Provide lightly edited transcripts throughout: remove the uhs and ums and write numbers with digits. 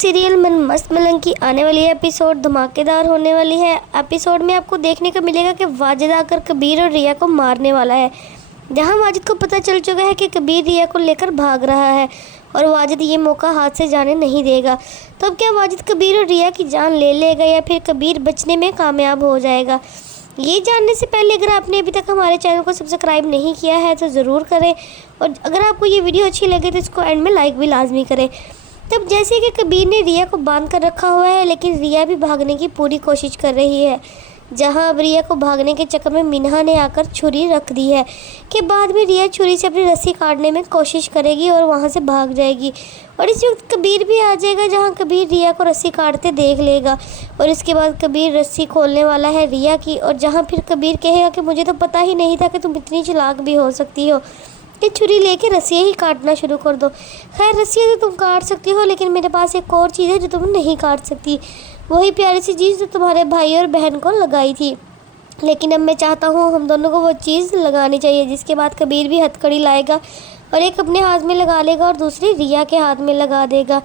Serial मन मस्त मलंग की आने वाली एपिसोड धमाकेदार होने वाली है। एपिसोड में आपको देखने को मिलेगा कि वाजिद आकर कबीर और रिया को मारने वाला है। जहां वाजिद को पता चल चुका है कि कबीर रिया को लेकर भाग रहा है और वाजिद ये मौका हाथ से जाने नहीं देगा। तो अब क्या वाजिद कबीर और रिया की जान ले लेगा या फिर कबीर बचने में कामयाब हो जाएगा? ये जानने से पहले अगर आपने अभी तक हमारे चैनल को सब्सक्राइब नहीं किया है तो ज़रूर करें, और अगर आपको ये वीडियो अच्छी लगे तो इसको एंड में लाइक भी लाजमी करें। तब जैसे कि कबीर ने रिया को बांध कर रखा हुआ है, लेकिन रिया भी भागने की पूरी कोशिश कर रही है। जहां अब रिया को भागने के चक्कर में मिन्हा ने आकर छुरी रख दी है कि बाद में रिया छुरी से अपनी रस्सी काटने में कोशिश करेगी और वहां से भाग जाएगी। और इस वक्त कबीर भी आ जाएगा, जहां कबीर रिया को रस्सी काटते देख लेगा और इसके बाद कबीर रस्सी खोलने वाला है रिया की। और जहाँ फिर कबीर कहेगा कि मुझे तो पता ही नहीं था कि तुम इतनी चालाक भी हो सकती हो कि छुरी लेके रस्सियाँ ही काटना शुरू कर दो। खैर, रस्सियाँ तो तुम काट सकती हो, लेकिन मेरे पास एक और चीज़ है जो तुम नहीं काट सकती, वही प्यारी सी चीज़ जो तुम्हारे भाई और बहन को लगाई थी। लेकिन अब मैं चाहता हूँ हम दोनों को वो चीज़ लगानी चाहिए। जिसके बाद कबीर भी हथकड़ी लाएगा और एक अपने हाथ में लगा लेगा और दूसरी रिया के हाथ में लगा देगा।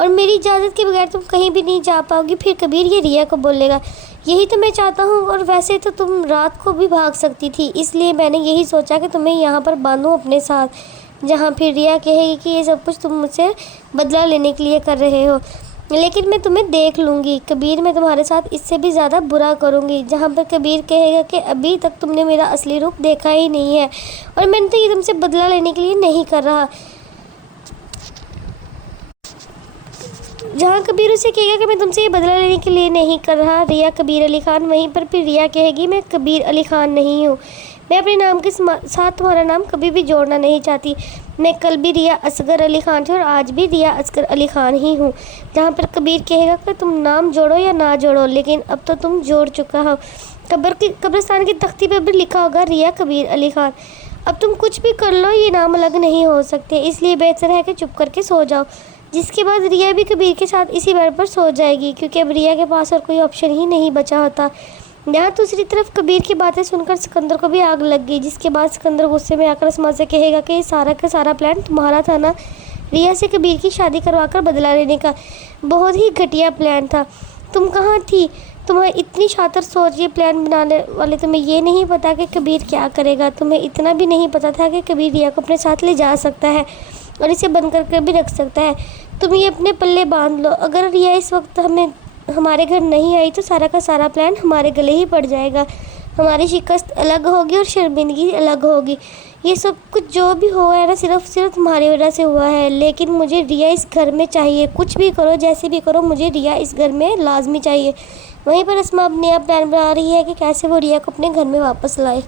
और मेरी इजाज़त के बगैर तुम कहीं भी नहीं जा पाओगी। फिर कबीर ये रिया को बोलेगा, यही तो मैं चाहता हूँ, और वैसे तो तुम रात को भी भाग सकती थी, इसलिए मैंने यही सोचा कि तुम्हें यहाँ पर बांधूँ अपने साथ। जहाँ फिर रिया कहेगी कि ये सब कुछ तुम मुझसे बदला लेने के लिए कर रहे हो, लेकिन मैं तुम्हें देख लूँगी कबीर, मैं तुम्हारे साथ इससे भी ज़्यादा बुरा करूँगी। जहाँ पर कबीर कहेगा कि अभी तक तुमने मेरा असली रूप देखा ही नहीं है और मैंने तो ये तुमसे बदला लेने के लिए नहीं कर रहा। जहाँ कबीर उसे कहेगा कि मैं तुमसे ये बदला लेने के लिए नहीं कर रहा, रिया कबीर अली खान, वहीं पर फिर रिया कहेगी मैं कबीर अली खान नहीं हूँ, मैं अपने नाम के साथ तुम्हारा नाम कभी भी जोड़ना नहीं चाहती। मैं कल भी रिया असगर अली खान थी और आज भी रिया असगर अली खान ही हूँ। जहाँ पर कबीर कहेगा कि तुम नाम जोड़ो या ना जोड़ो, लेकिन अब तो तुम जोड़ चुका हो। कब्रिस्तान की तख्ती पर भी लिखा होगा रिया कबीर अली खान। अब तुम कुछ भी कर लो, ये नाम अलग नहीं हो सकते, इसलिए बेहतर है कि चुप करके सो जाओ। जिसके बाद रिया भी कबीर के साथ इसी बेड पर सो जाएगी, क्योंकि अब रिया के पास और कोई ऑप्शन ही नहीं बचा होता। यहाँ दूसरी तरफ कबीर की बातें सुनकर सिकंदर को भी आग लग गई। जिसके बाद सिकंदर गुस्से में आकर असमा से कहेगा कि सारा का सारा प्लान तुम्हारा था ना, रिया से कबीर की शादी करवाकर बदला लेने का। बहुत ही घटिया प्लान था, तुम कहाँ थी? तुम्हें इतनी शातिर सोच, ये प्लान बनाने वाले तुम्हें ये नहीं पता कि कबीर क्या करेगा। तुम्हें इतना भी नहीं पता था कि कबीर रिया को अपने साथ ले जा सकता है और इसे बंद करके भी रख सकता है। तुम ये अपने पल्ले बांध लो, अगर रिया इस वक्त हमारे घर नहीं आई तो सारा का सारा प्लान हमारे गले ही पड़ जाएगा। हमारी शिकस्त अलग होगी और शर्मिंदगी अलग होगी। ये सब कुछ जो भी हुआ है ना, सिर्फ तुम्हारी वजह से हुआ है। लेकिन मुझे रिया इस घर में चाहिए, कुछ भी करो, जैसे भी करो, मुझे रिया इस घर में लाजमी चाहिए। वहीं पर अस्मा अब नया प्लान बना रही है कि कैसे वो रिया को अपने घर में वापस लाए।